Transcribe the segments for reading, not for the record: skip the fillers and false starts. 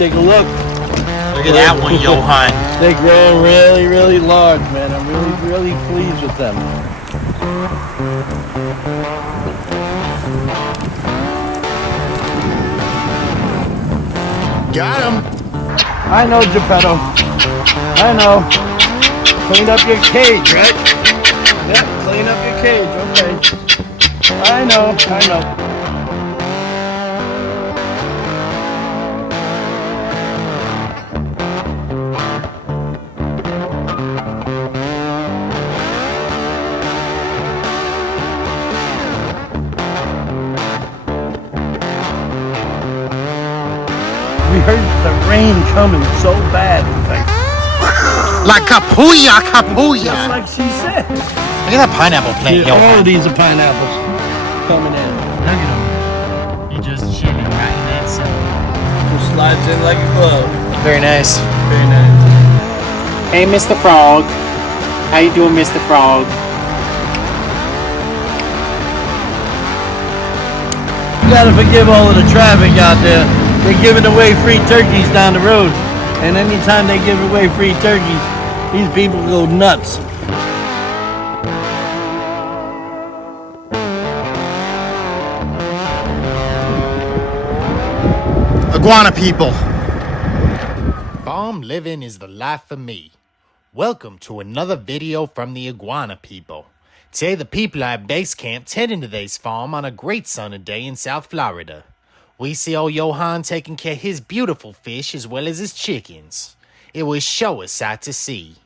take a look. Look at that one, Johan. They grow really, really large, man. I'm really, really pleased with them. Got him. I know, Geppetto. I know. Clean up your cage, right? Yep, clean up your cage, okay. I know, I know. We heard the rain coming so bad. It was like kapuya, kapuya. just like she said. Look at that pineapple plant, Yeah, all Johan. of these are pineapples coming in. Look at him. He just chilling right in that center. Just slides in like a glove. Very nice. Very nice. Hey, Mr. Frog. How you doing, Mr. Frog? You gotta forgive all of the traffic out there. They're giving away free turkeys down the road. And anytime they give away free turkeys, these people go nuts. Iguana people. Farm living is the life for me. Welcome to another video from the iguana people. Today the people are at base camp tending to this farm on a great sunny day in South Florida. We see old Johan taking care of his beautiful fish as well as his chickens. It was sure a sight to see.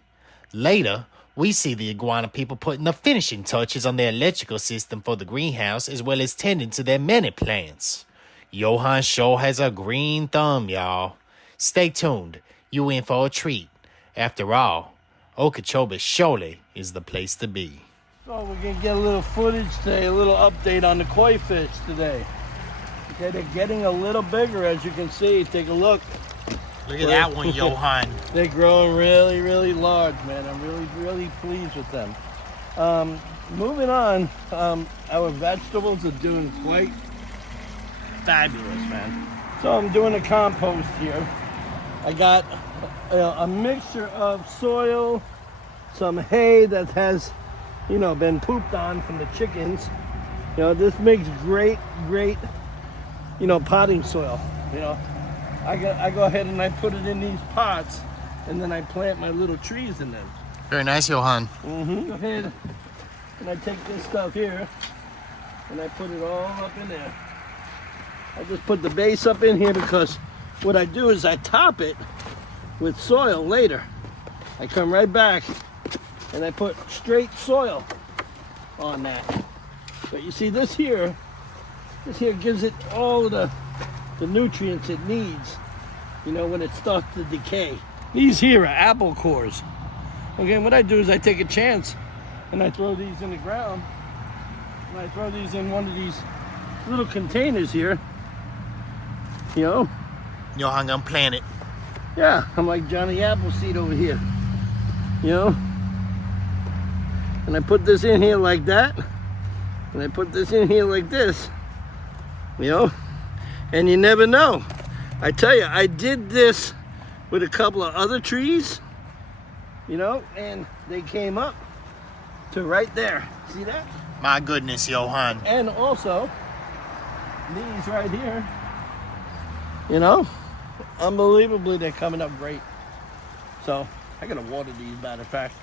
Later, we see the iguana people putting the finishing touches on their electrical system for the greenhouse as well as tending to their many plants. Johan sure has a green thumb, y'all. Stay tuned. You in for a treat. After all, Okeechobee surely is the place to be. So we're gonna get a little footage today, a little update on the koi fish today. Okay, they're getting a little bigger, as you can see. Take a look. Look at that one, Johan. They're growing really, really large, man. I'm really, really pleased with them. Moving on, our vegetables are doing quite fabulous, man. So I'm doing a compost here. I got a mixture of soil, some hay that has, been pooped on from the chickens. This makes great, potting soil. I go ahead and I put it in these pots, and then I plant my little trees in them. Very nice, Johan. Go ahead and I take this stuff here, and I put it all up in there. I just put the base up in here because what I do is I top it with soil later. I come right back and I put straight soil on that. But you see this here gives it all the nutrients it needs, when it starts to decay. These here are apple cores. Okay, what I do is I take a chance and I throw these in the ground, and I throw these in one of these little containers here. Johan gonna plant it. Yeah, I'm like Johnny Appleseed over here. And I put this in here like that, and I put this in here like this. And you never know. I tell you, I did this with a couple of other trees, and they came up to right there. See that? My goodness, Johan. And also, these right here, unbelievably, they're coming up great. So, I gotta water these, matter of fact.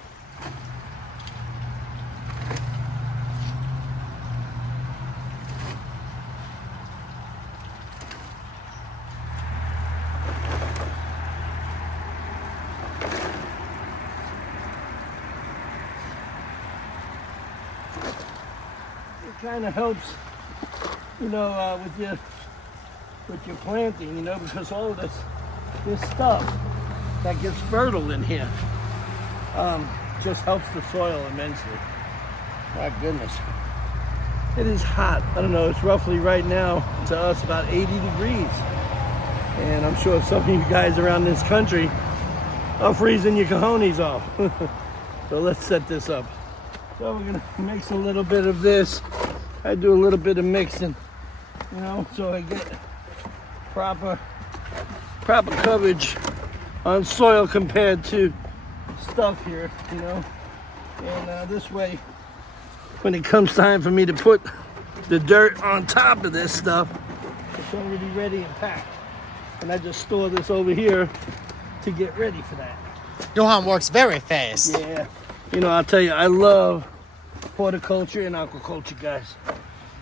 Kind of helps, with your planting, because all of this stuff that gets fertile in here just helps the soil immensely. My goodness, it is hot. I don't know. It's roughly right now to us about 80 degrees, and I'm sure some of you guys around this country are freezing your cojones off. So let's set this up. So we're gonna mix a little bit of this. I do a little bit of mixing, so I get proper proper coverage on soil compared to stuff here, you know. And this way, when it comes time for me to put the dirt on top of this stuff, it's already ready and packed. And I just store this over here to get ready for that. Johan works very fast. Yeah, you know, I'll tell you, I love horticulture and aquaculture, guys.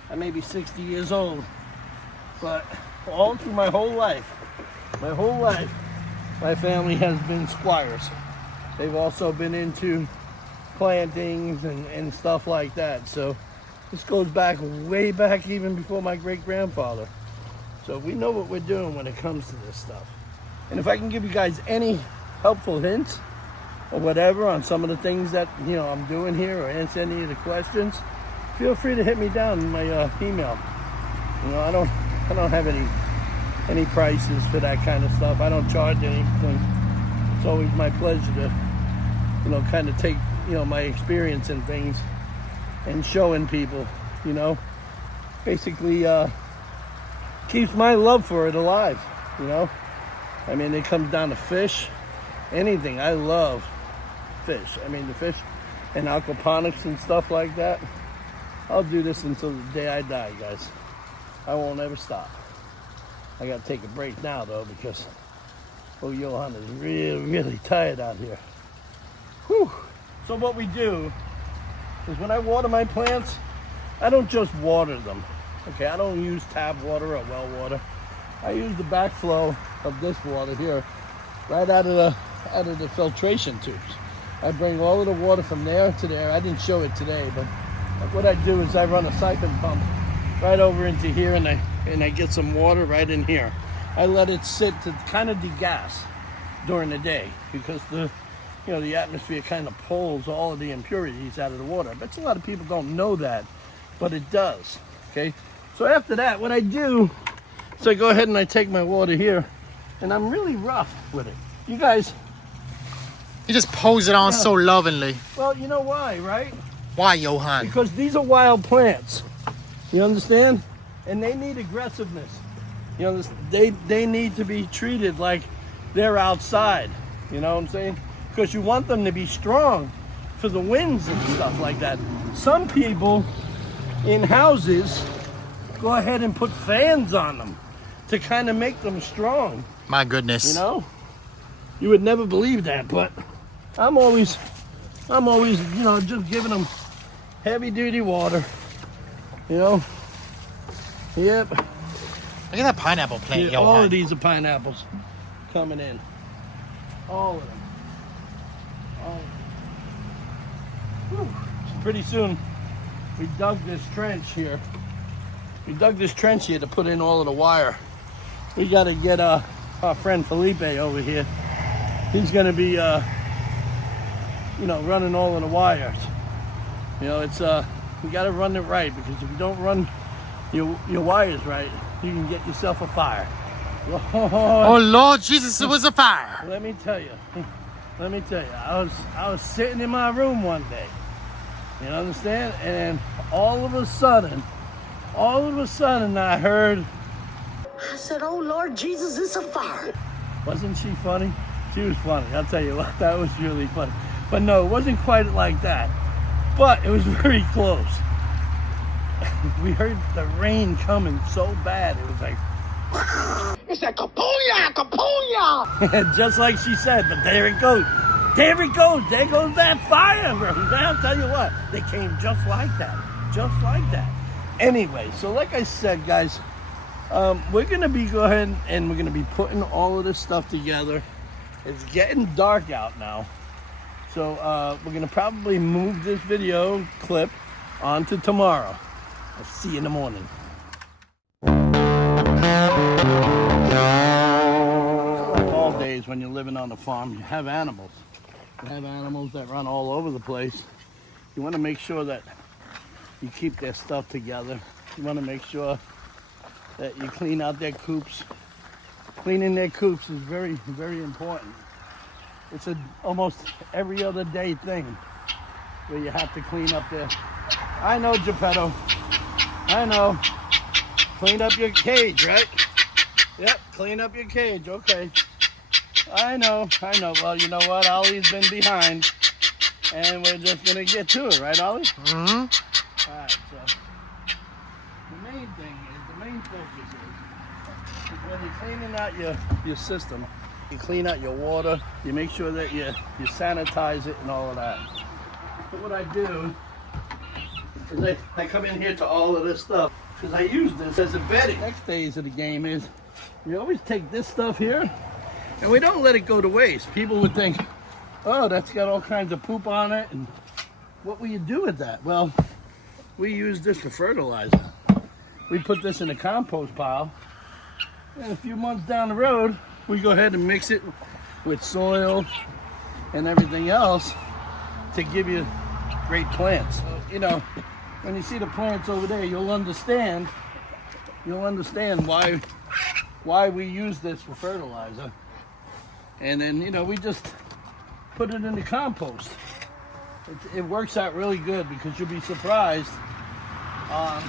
I may be 60 years old, but all through my whole life, my family has been squires. They've also been into plantings and stuff like that. So this goes back, way back even before my great-grandfather. So we know what we're doing when it comes to this stuff. And if I can give you guys any helpful hints or whatever on some of the things that, you know, I'm doing here, or answer any of the questions, feel free to hit me down in my email. You know, I don't have any prices for that kind of stuff. I don't charge anything. It's always my pleasure to, you know, kind of take, you know, my experience in things and showing people, you know, basically keeps my love for it alive, you know. I mean, it comes down to fish, anything. I love fish. I mean, the fish and aquaponics and stuff like that. I'll do this until the day I die, guys. I won't ever stop. I gotta take a break now, though, because Johan is really, really tired out here. Whew. So what we do is when I water my plants, I don't just water them. Okay, I don't use tap water or well water. I use the backflow of this water here, right out of the filtration tubes. I bring all of the water from there to there. I didn't show it today, but what I do is I run a siphon pump right over into here, and I get some water right in here. I let it sit to kind of degas during the day, because the atmosphere kind of pulls all of the impurities out of the water. I bet a lot of people don't know that, but it does. Okay, so after that, what I do is I go ahead and I take my water here, and I'm really rough with it. You guys, You just pose it on so lovingly. well, you know why, right? Why, Johan? Because these are wild plants. You understand? And they need aggressiveness. You know, they need to be treated like they're outside. You know what I'm saying? Because you want them to be strong for the winds and stuff like that. Some people in houses go ahead and put fans on them to kind of make them strong. My goodness. You know? You would never believe that, but I'm always, you know, just giving them heavy duty water. You know? Yep. Look at that pineapple plant, Yeah, Johan. all of these are pineapples coming in. All of them. Whew. Pretty soon, we dug this trench here. We dug this trench here to put in all of the wire. We got to get our friend Felipe over here. He's going to be, you know, running all of the wires. You know, it's we got to run it right, because if you don't run your wires right, you can get yourself a fire. Oh Lord Jesus, it was a fire. Let me tell you, I was sitting in my room one day, you understand? And all of a sudden, I heard, I said, oh Lord Jesus, it's a fire. wasn't she funny? She was funny, I'll tell you what, that was really funny. But no, it wasn't quite like that, but it was very close. We heard the rain coming so bad, it was like, It's a kapuya, kapuya. just like she said, but there it goes. There goes that fire, bro. I'll tell you what, they came just like that. Anyway, so like I said, guys, we're going to be going and we're going to be putting all of this stuff together. It's getting dark out now. So we're going to probably move this video clip on to tomorrow. I'll see you in the morning. Like all days when you're living on a farm, you have animals. You have animals that run all over the place. You want to make sure that you keep their stuff together. You want to make sure that you clean out their coops. Cleaning their coops is very, very important. It's almost every other day thing where you have to clean up their... I know, Geppetto. I know. Clean up your cage, right? Yep, clean up your cage. Okay. I know. Well, you know what? Ollie's been behind. And we're just going to get to it, right, Ollie? Mm-hmm. Alright, so the main thing is, the main focus is when you're cleaning out your system, you clean out your water, you make sure that you sanitize it and all of that. So what I do is I come in here to all of this stuff because I use this as a bedding. Next phase of the game is you always take this stuff here and we don't let it go to waste. People would think, oh, that's got all kinds of poop on it, and what will you do with that? Well, we use this for fertilizer. We put this in a compost pile, and a few months down the road, we go ahead and mix it with soil and everything else to give you great plants. So, you know, when you see the plants over there, you'll understand why we use this for fertilizer. And then, you know, we just put it in the compost. It works out really good because you'll be surprised on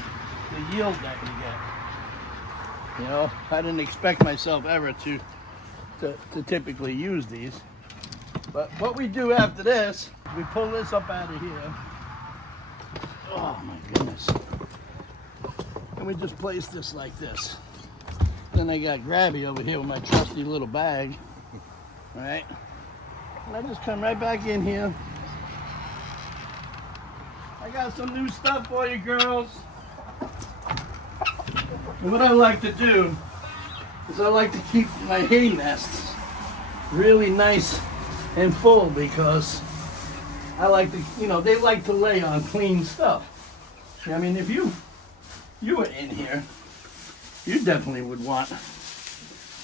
the yield that you get. You know, I didn't expect myself ever to typically use these. But what we do after this, we pull this up out of here. Oh my goodness. And we just place this like this. Then I got Grabby over here with my trusty little bag. All right. And I just come right back in here. I got some new stuff for you girls. And what I like to do is I like to keep my hay nests really nice and full because I like to, you know, they like to lay on clean stuff. I mean, if you were in here, you definitely would want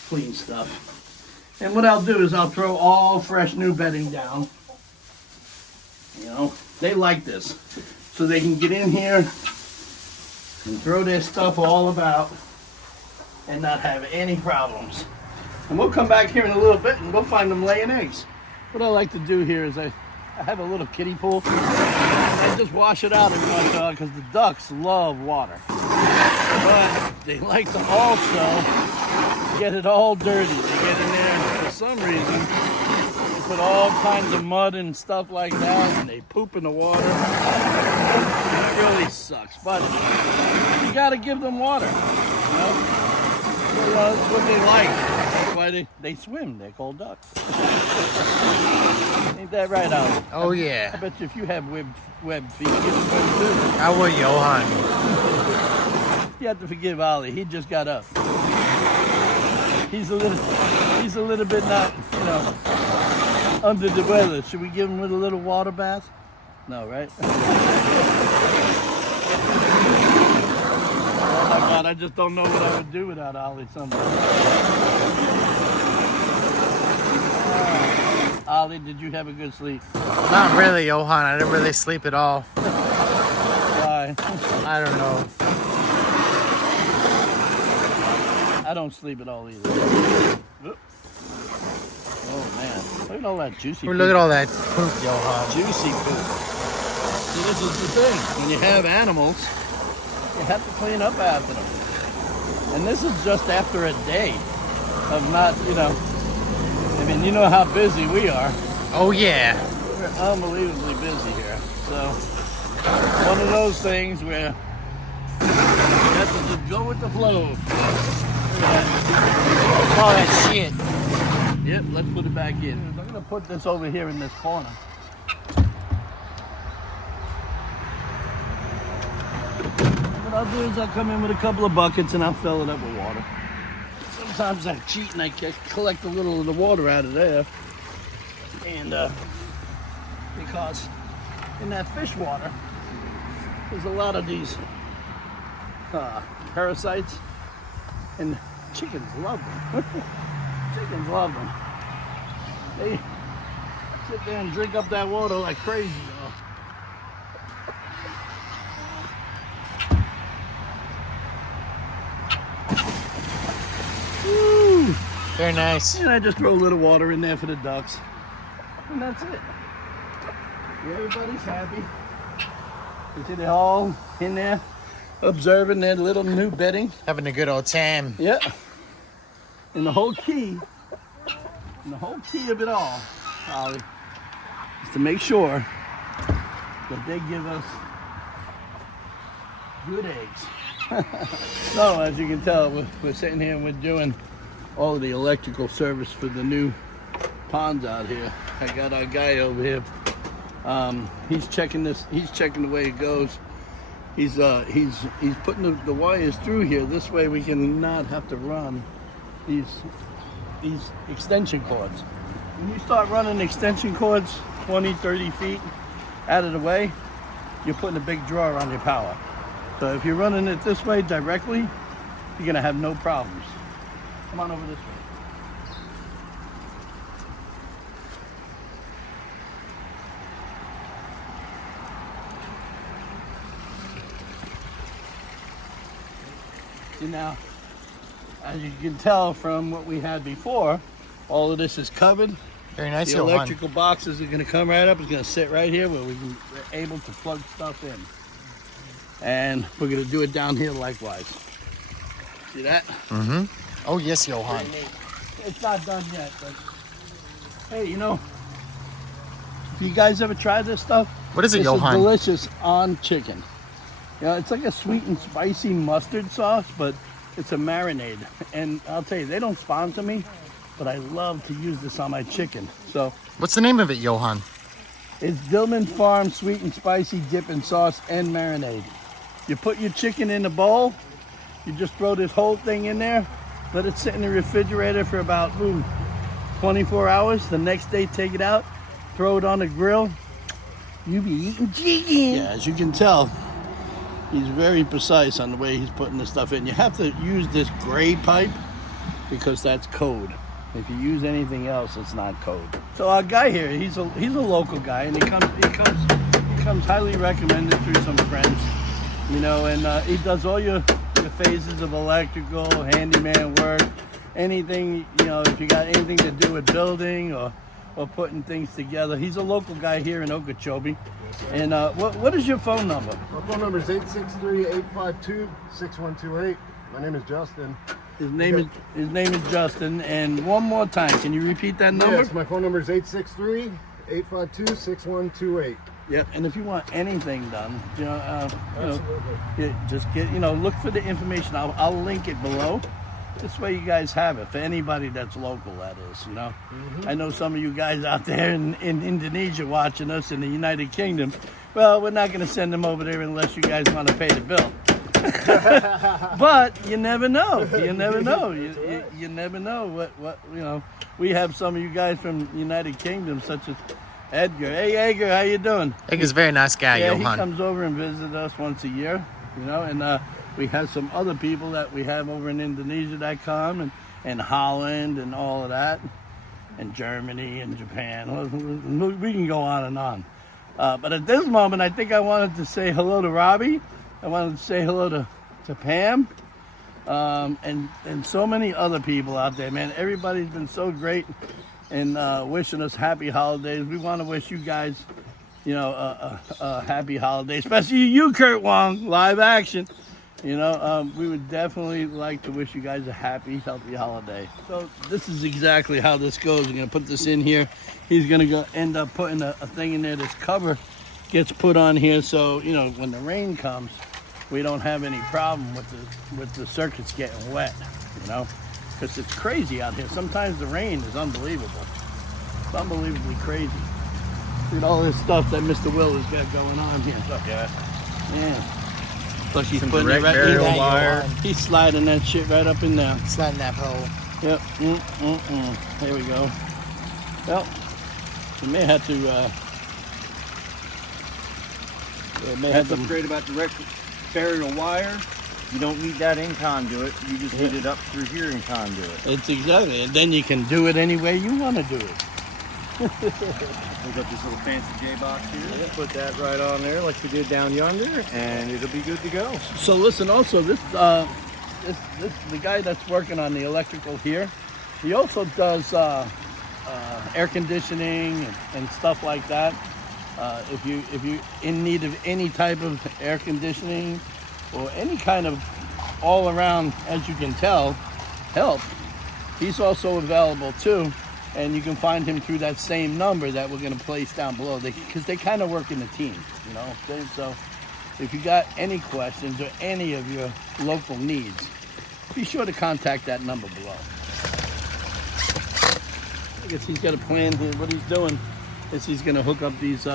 clean stuff. And what I'll do is I'll throw all fresh new bedding down. You know, they like this. So they can get in here and throw their stuff all about and not have any problems. And we'll come back here in a little bit and we'll find them laying eggs. What I like to do here is I have a little kiddie pool. I just wash it out every once in a while because the ducks love water. But they like to also get it all dirty. They get in there and for some reason they put all kinds of mud and stuff like that and they poop in the water. It really sucks, but you gotta give them water, you know? That's what they like. That's why they swim. They're called ducks. Ain't that right, Ollie? Oh, yeah. I bet you if you have webbed feet, you can swim too. I would, Johan. You have to forgive Ollie. He just got up. He's a little bit not, you know, under the weather. Should we give him a little water bath? No, right? Oh my God, I just don't know what I would do without Ollie sometimes. Ollie, did you have a good sleep? Not really, Johan. I didn't really sleep at all. Why? I don't know. I don't sleep at all either. Oop. Oh man, look at all that juicy poop. Look at all that poop, Johan. Juicy poop. See, this is the thing. When you have animals, you have to clean up after them. And this is just after a day of not, you know, I mean, you know how busy we are. Oh, yeah. We're unbelievably busy here. So, one of those things where you have to just go with the flow. All that shit. Yep, let's put it back in. I'm going to put this over here in this corner. What I'll do is I'll come in with a couple of buckets and I'll fill it up with water. Sometimes I cheat and I collect a little of the water out of there. And because in that fish water, there's a lot of these parasites, and chickens love them. Chickens love them. They sit there and drink up that water like crazy, y'all. Woo! Very nice. And I just throw a little water in there for the ducks. And that's it. Everybody's happy. You see they're all in there observing their little new bedding. Having a good old time. Yeah. And the whole key of it all, Ollie, is to make sure that they give us good eggs. So as you can tell, we're sitting here and we're doing all of the electrical service for the new ponds out here. I got our guy over here. He's checking this. He's checking the way it goes. He's putting the wires through here. This way we can not have to run these extension cords. When you start running extension cords 20, 30 feet out of the way, you're putting a big draw on your power. So if you're running it this way directly, you're gonna have no problems. Come on over this way. See now, as you can tell from what we had before, all of this is covered. Very nice, The Johan. electrical boxes are going to come right up. It's going to sit right here where we're able to plug stuff in. And we're going to do it down here likewise. See that? Mm-hmm. Oh, yes, Johan. It's not done yet, but hey, you know, if you guys ever tried this stuff, What is it, Johan? It's delicious on chicken. You know, it's like a sweet and spicy mustard sauce, but it's a marinade. And I'll tell you, they don't sponsor me, but I love to use this on my chicken. So What's the name of it, Johan? it's Dillman Farm sweet and spicy dip and sauce and marinade. You put your chicken in a bowl, you just throw this whole thing in there, let it sit in the refrigerator for about 24 hours. The next day, take it out, throw it on the grill. You be eating chicken. Yeah, as you can tell, he's very precise on the way he's putting the stuff in. You have to use this gray pipe because that's code. If you use anything else, it's not code. So our guy here, he's a local guy, and he comes highly recommended through some friends, you know, and he does all your phases of electrical, handyman work, anything, you know, if you got anything to do with building or putting things together. He's a local guy here in Okeechobee. And what is your phone number? My phone number is 863-852-6128. My name is Justin. His name is Justin. And one more time, can you repeat that number? Yes, my phone number is 863-852-6128. Yep. And if you want anything done, you know, just look for the information. I'll link it below. This way you guys have it for anybody that's local, that is, you know. I know some of you guys out there in Indonesia watching us in the United Kingdom. Well, we're not going to send them over there unless you guys want to pay the bill. But you never know. You never know. You never know what you know. We have some of you guys from the United Kingdom, such as Edgar. Hey, Edgar, how you doing? Edgar's a very nice guy, Yeah, he Johan. comes over and visits us once a year, you know, and we have some other people that we have over in Indonesia that come, and Holland and all of that, and Germany and Japan. We can go on and on. But at this moment, I think I wanted to say hello to Robbie. I wanted to say hello to Pam, and so many other people out there, man. Everybody's been so great and wishing us happy holidays. We want to wish you guys, you know, a happy holiday, especially you, Kurt Wong, live action. You know, we would definitely like to wish you guys a happy, healthy holiday. So this is exactly how this goes. We're going to put this in here. He's going to end up putting a thing in there. This cover gets put on here so, you know, when the rain comes, we don't have any problem with the circuits getting wet, you know, because it's crazy out here. Sometimes the rain is unbelievable. It's unbelievably crazy. Look at all this stuff that Mr. Will has got going on here. What's up, guys? Yeah. Look, he's putting it right in there. He's sliding that shit right up in there. Sliding that hole. Yep. There we go. Well, we may have to. That's what's great about direct burial wire. You don't need that in conduit. You just need it up through here in conduit. It's exactly, and then you can do it any way you want to do it. Hook up this little fancy J-box here. Put that right on there like we did down yonder, and it'll be good to go. So listen, also this the guy that's working on the electrical here, he also does air conditioning and stuff like that. If you in need of any type of air conditioning or any kind of all around, as you can tell, help, he's also available too. And you can find him through that same number that we're going to place down below. Because they kind of work in a team, you know. So if you got any questions or any of your local needs, be sure to contact that number below. I guess he's got a plan here. What he's doing is he's going to hook up these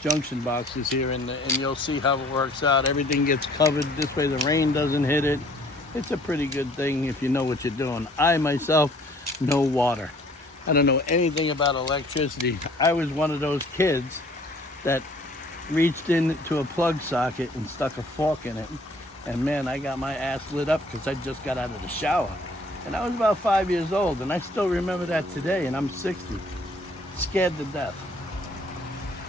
junction boxes here, and you'll see how it works out. Everything gets covered. This way the rain doesn't hit it. It's a pretty good thing if you know what you're doing. I myself know water. I don't know anything about electricity. I was one of those kids that reached into a plug socket and stuck a fork in it. And man, I got my ass lit up because I just got out of the shower. And I was about 5 years old, and I still remember that today, and I'm 60. Scared to death.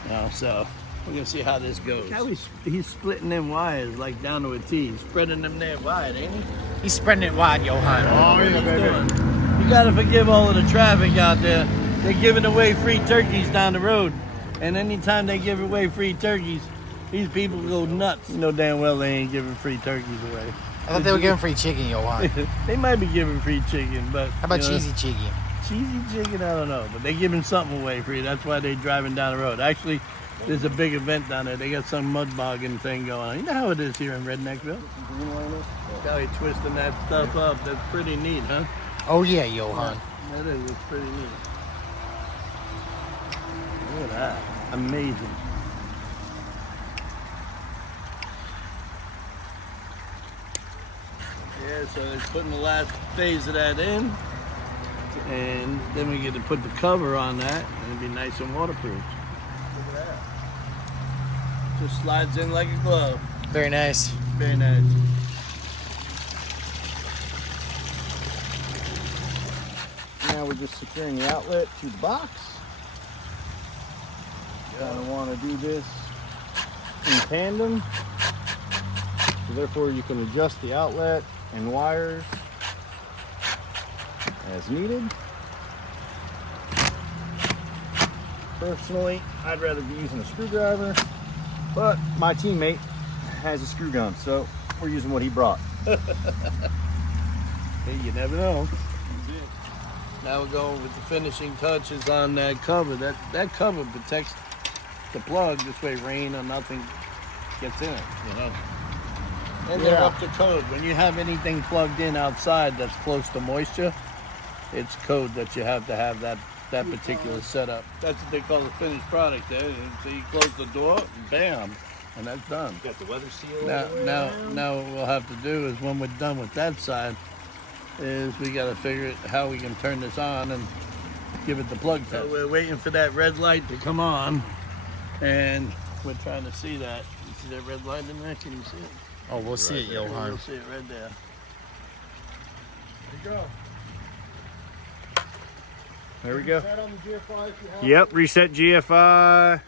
You know, so we're gonna see how this goes. How he's splitting them wires like down to a T. He's spreading them there wide, ain't he? He's spreading it wide, Johan. Oh, yeah, baby. You gotta forgive all of the traffic out there. They're giving away free turkeys down the road. And anytime they give away free turkeys, these people go nuts. You know damn well they ain't giving free turkeys away. I thought they were giving free chicken, Johan. They might be giving free chicken, but... How about cheesy chicken? Cheesy chicken, I don't know. But they're giving something away free. That's why they're driving down the road. Actually, there's a big event down there. They got some mud bogging thing going on. You know how it is here in Redneckville? How he twisting that stuff up. That's pretty neat, huh? Oh yeah, Johan. That is, it's pretty neat. Look at that. Amazing. Yeah, so they're putting the last phase of that in. And then we get to put the cover on that, and it'll be nice and waterproof. Look at that. Just slides in like a glove. Very nice. Very nice. Now we're just securing the outlet to the box. Kind of want to do this in tandem. So therefore you can adjust the outlet and wires as needed. Personally, I'd rather be using a screwdriver, but my teammate has a screw gun, so we're using what he brought. Hey, you never know. Now we're going with the finishing touches on that cover. That cover protects the plug. This way rain or nothing gets in it, you know. And they're up to code. When you have anything plugged in outside that's close to moisture, it's code that you have to have that particular setup. That's what they call the finished product there. So you close the door, and bam, and that's done. Got the weather seal. Now what we'll have to do is when we're done with that side, is we got to figure out how we can turn this on and give it the plug test. So we're waiting for that red light to come on, and we're trying to see that. You see that red light in there? Can you see it? Oh, we'll see it, Johan. We'll see it right there. There you go. There we go. Set on the GFI if you have Yep, reset GFI.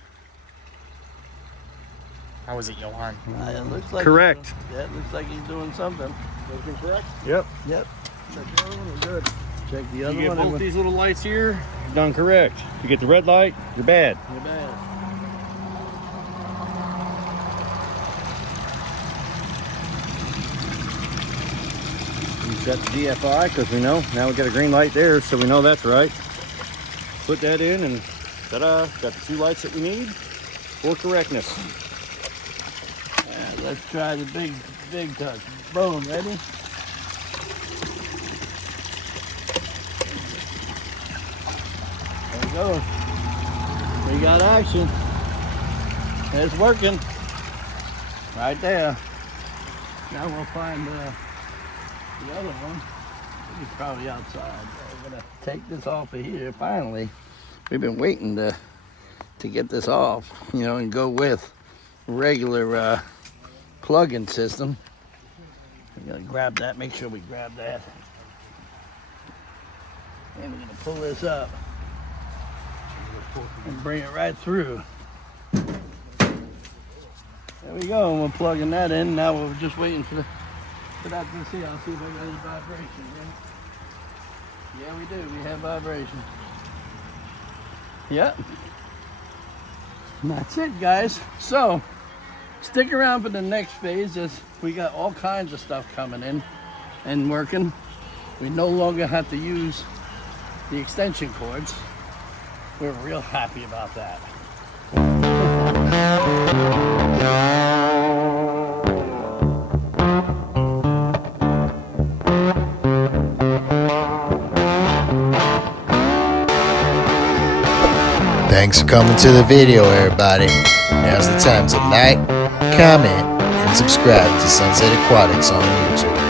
How is it, Johan? It looks like Correct. It looks like he's doing something. everything correct. Yep. Yep. Check the other one. We're good. Check the other You get one. both these little lights here, you're done correct. If you get the red light, you're bad. You're bad. Reset the GFI because we know now we got a green light there, so we know that's right. Put that in and ta-da, got the two lights that we need for correctness. Let's try the big touch. Boom, ready? There we go. We got action. It's working. Right there. Now we'll find the other one. He's probably outside. We're gonna take this off of here finally. We've been waiting to get this off, you know, and go with regular plug-in system. We're gonna grab that, make sure we grab that. And we're gonna pull this up and bring it right through. There we go, and we're plugging that in. Now we're just waiting for that to see. I'll see if I got any vibration. Yeah, we do, we have vibration. Yep. And that's it, guys. So, stick around for the next phase as we got all kinds of stuff coming in and working. We no longer have to use the extension cords. We're real happy about that. Thanks for coming to the video, everybody. Now's the time to like, comment, and subscribe to Sunset Aquatics on YouTube.